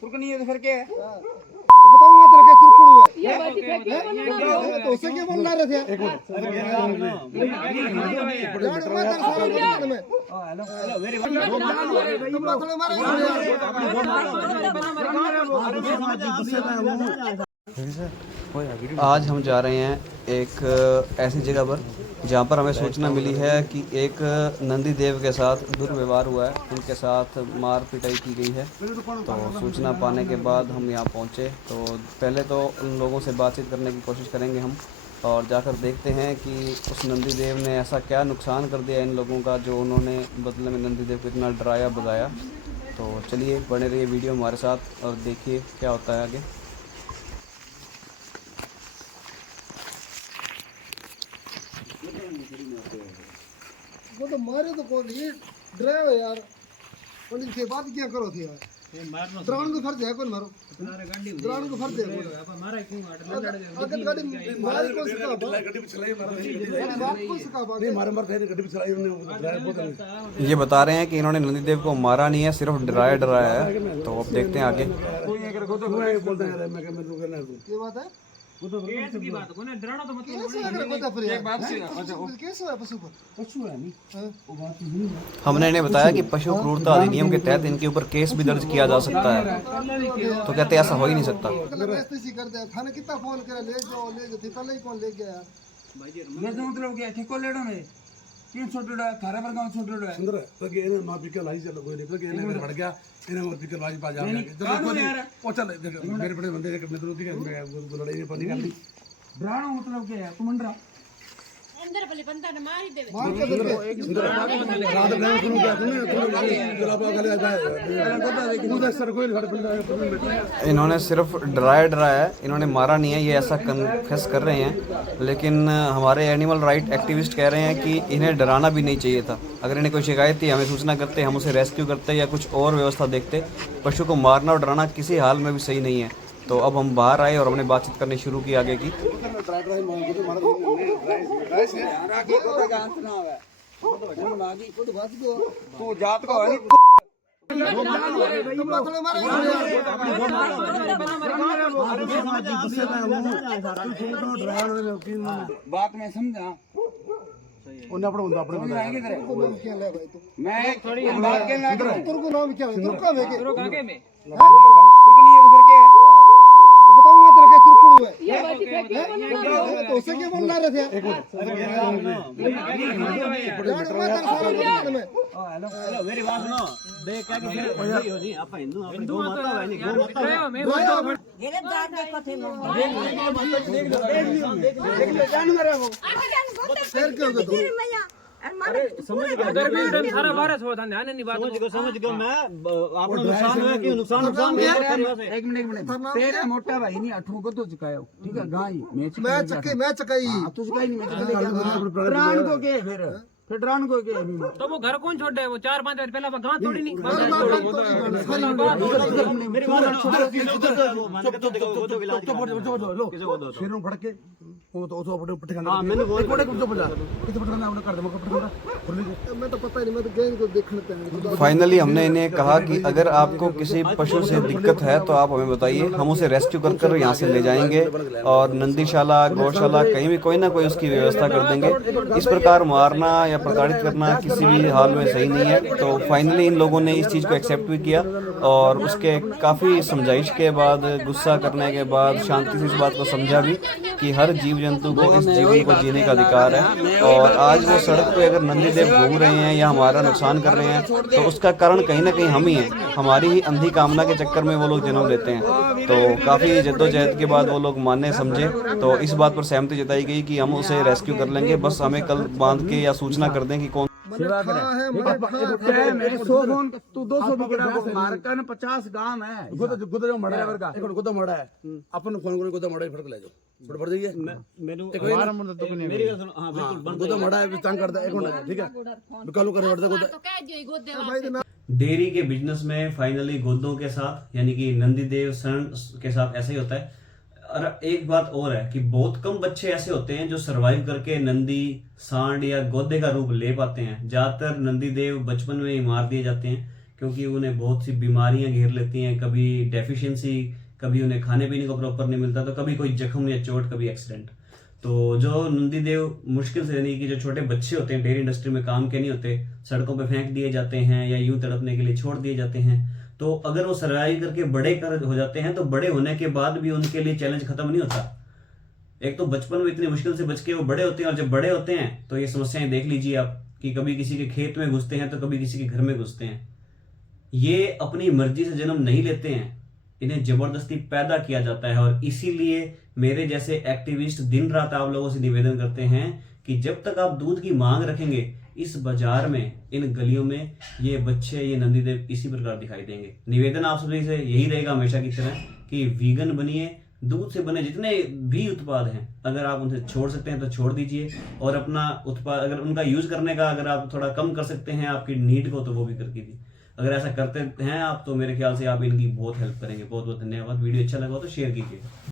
तुर्कनी है तो फिर क्या है? बताऊंगा तेरे के तुर्कड़ू है तो उससे क्या बोल रहे थे? एक मिनट आज हम जा रहे हैं एक ऐसी जगह पर जहाँ पर हमें सूचना मिली है कि एक नंदी देव के साथ दुर्व्यवहार हुआ है, उनके साथ मार पिटाई की गई है। तो सूचना पाने के बाद हम यहाँ पहुँचे। तो पहले तो उन लोगों से बातचीत करने की कोशिश करेंगे हम, और जाकर देखते हैं कि उस नंदी देव ने ऐसा क्या नुकसान कर दिया इन लोगों का जो उन्होंने बदले में नंदी देव को इतना डराया भगाया। तो चलिए बने रहिए वीडियो हमारे साथ और देखिए क्या होता है आगे। वो तो मारे तो कौन ये ड्राइवर यार पुलिस से बात क्या करो थी यार ड्रोन को फर्ज है कौन मारो ड्रोन को फर्ज है मारा क्यों अगर गाड़ी मार को सिखा गाड़ी भी चलाई मारा बात को सिखा बात नहीं मारे मार गाड़ी भी चलाई उन्होंने ड्राइवर ये बता रहे हैं कि इन्होंने नंदी देव को मारा नहीं है, सिर्फ डराया है। तो अब देखते हैं आगे। बोलते हैं मैं तो कहना ये बात है वो तो केस की बात को ना डराना तो मतलब कैसे अगर कोता फिर एक बात से अच्छा कैसे है पशु पर पशु है नहीं वो बात नहीं है। हमने इन्हें बताया कि पशु क्रूरता अधिनियम के तहत इनके ऊपर केस भी दर्ज किया जा सकता है, तो कहते ऐसा हो ही नहीं सकता। कर दे थाने कितना फोन करे ले जाओ पहले ही कौन ले गया यार मैं जो मतलब क्या ठेको लेडो में तीन छोटड़ा थारा पर गांव छोटड़ा है सुंदर तो के ने मां पिकल आई चलो कोई नहीं तो के ने बढ़ गया इन्हें और पिकल बाजी पा जाओगे तो यार ओ चल मेरे बड़े बंदे के मित्रों की लड़ाई नहीं पड़ी कर ली ब्राणो मतलब क्या है तू मंडरा अंदर भले बंदा ने मार ही देवे मार के दे रात में सुनो क्या तुमने जरा पर गले जाए मुझे सर कोई घर पे इन्होंने सिर्फ डराया है, इन्होंने मारा नहीं है, ये ऐसा कन्फेस कर रहे हैं। लेकिन हमारे एनिमल राइट एक्टिविस्ट कह रहे हैं कि इन्हें डराना भी नहीं चाहिए था। अगर इन्हें कोई शिकायत थी हमें सूचना करते, हम उसे रेस्क्यू करते या कुछ और व्यवस्था देखते। पशु को मारना और डराना किसी हाल में भी सही नहीं है। तो अब हम बाहर आए और हमने बातचीत करनी शुरू की आगे की। तू जात को है बात में समझा उन्हें अपना बंदा अपने मैं थोड़ी बात के ना तुर्क नाम क्या है तुर्क में के तुर्क आगे में तुर्कनी है तो फिर क्या है? बताऊंगा तेरे के तुर्कड़ू है तो उससे क्या बोल रहे थे? एक मिनट हेलो मेरी बात सुनो देख क्या कि हो जी आप हिंदू आप गौ माता है नहीं गौ माता मेरे जान देखो थे देख जानवर है वो शेर क्यों हो तुम अरे समझ गया उधर भी डन सारा वायरस हुआ था ध्यान नहीं बात समझ गया मैं आपको नुकसान हुआ कि नुकसान एक मिनट तेरा मोटा भाई नहीं अठू को तो चुकायो ठीक है गाय मैं चकाई तू चुकाई नहीं मैं चुका प्राण को के फिर ड्रान को के तो वो घर कौन छोड़ दे वो 4-5 दिन पहले गांव तोड़ी नहीं मेरी बात शेरों फड़ के वो तो अपने पटकाना हां मैंने वो मैं तो पता नहीं मैं तो गैंग को देखने पे फाइनली हमने इन्हें कहा कि अगर आपको किसी पशु से दिक्कत है तो आप हमें बताइए, हम उसे रेस्क्यू कर यहाँ से ले जाएंगे और नंदीशाला गौशाला कहीं भी कोई ना कोई उसकी व्यवस्था कर देंगे। इस प्रकार मारना या प्रताड़ित करना किसी भी हाल में सही नहीं है। तो फाइनली इन लोगों ने इस चीज़ को एक्सेप्ट भी किया और उसके काफ़ी समझाइश के बाद, गुस्सा करने के बाद शांति से इस बात को समझा भी कि हर जीव जंतु को इस जीवन को जीने का अधिकार है। और आज वो सड़क पे अगर नंदी देव घूम रहे हैं या हमारा नुकसान कर रहे हैं तो उसका कारण कहीं ना कहीं हम ही हैं। हमारी ही अंधी कामना के चक्कर में वो लोग जन्म लेते हैं। तो काफ़ी जद्दोजहद के बाद वो लोग माने समझे, तो इस बात पर सहमति जताई गई कि हम उसे रेस्क्यू कर लेंगे। बस हमें कल बांध के या सूचना कर दें कि कौन सेवा करे मैं 100 फोन तू 200 भी करा मारकन 50 गांव है गुदरे मड़ा है एक गुदो मड़ा है अपन फोन करे गुदो मड़ा फर्क ले जाओ छोड़ पड़ जाइए मेनू हमारा मन तो नहीं मेरी सुनो हां बिल्कुल गुदो मड़ा है तंग करदा एक मिनट ठीक है बिकालू करे वर्दा गुदो तो कह दियो गोदे वास्ते डेयरी के बिजनेस में फाइनली गोदों के साथ यानी कि नंदी देव सन के साथ ऐसे ही होता है। और एक बात और है कि बहुत कम बच्चे ऐसे होते हैं जो सरवाइव करके नंदी, सांड या गोदे का रूप ले पाते हैं। ज्यादातर नंदी देव बचपन में ही मार दिए जाते हैं क्योंकि उन्हें बहुत सी बीमारियां घेर लेती हैं, कभी डेफिशिएंसी, कभी उन्हें खाने पीने को प्रॉपर नहीं मिलता, तो कभी कोई जख्म या चोट, कभी एक्सीडेंट। तो जो नंदीदेव मुश्किल से, यानी कि जो छोटे बच्चे होते हैं डेयरी इंडस्ट्री में काम के नहीं होते, सड़कों पे फेंक दिए जाते हैं या यूं तड़पने के लिए छोड़ दिए जाते हैं, तो अगर वो सर्वाइव करके बड़े कर हो जाते हैं तो बड़े होने के बाद भी उनके लिए चैलेंज खत्म नहीं होता। एक तो बचपन में इतनी मुश्किल से बच के वो बड़े होते हैं, और जब बड़े होते हैं तो ये समस्याएं देख लीजिए आप, कि कभी किसी के खेत में घुसते हैं तो कभी किसी के घर में घुसते हैं। ये अपनी मर्जी से जन्म नहीं लेते हैं, इन्हें जबरदस्ती पैदा किया जाता है। और इसीलिए मेरे जैसे एक्टिविस्ट दिन रात आप लोगों से निवेदन करते हैं कि जब तक आप दूध की मांग रखेंगे, इस बाजार में, इन गलियों में ये बच्चे, ये नंदीदेव इसी प्रकार दिखाई देंगे। निवेदन आप सभी से यही रहेगा हमेशा की तरह कि वीगन बनिए, दूध से बने जितने भी उत्पाद हैं अगर आप उनसे छोड़ सकते हैं तो छोड़ दीजिए, और अपना उत्पाद अगर उनका यूज करने का अगर आप थोड़ा कम कर सकते हैं आपकी नीड को, तो वो भी कर दीजिए। अगर ऐसा करते हैं आप तो मेरे ख्याल से आप इनकी बहुत हेल्प करेंगे। बहुत बहुत धन्यवाद। वीडियो अच्छा लगा तो शेयर कीजिए।